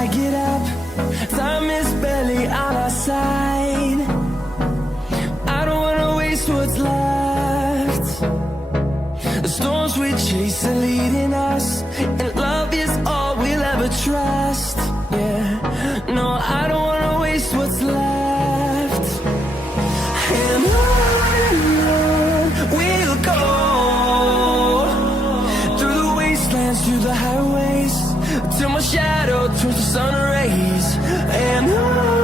I get up, time is barely on our side. I don't wanna waste what's left. The storms we chase are leading us, and love is all we'll ever trust. Yeah, no, I don't wanna waste what's left. And on we'll go, through the wastelands, through the highways, till my shadow turns to sun rays. And on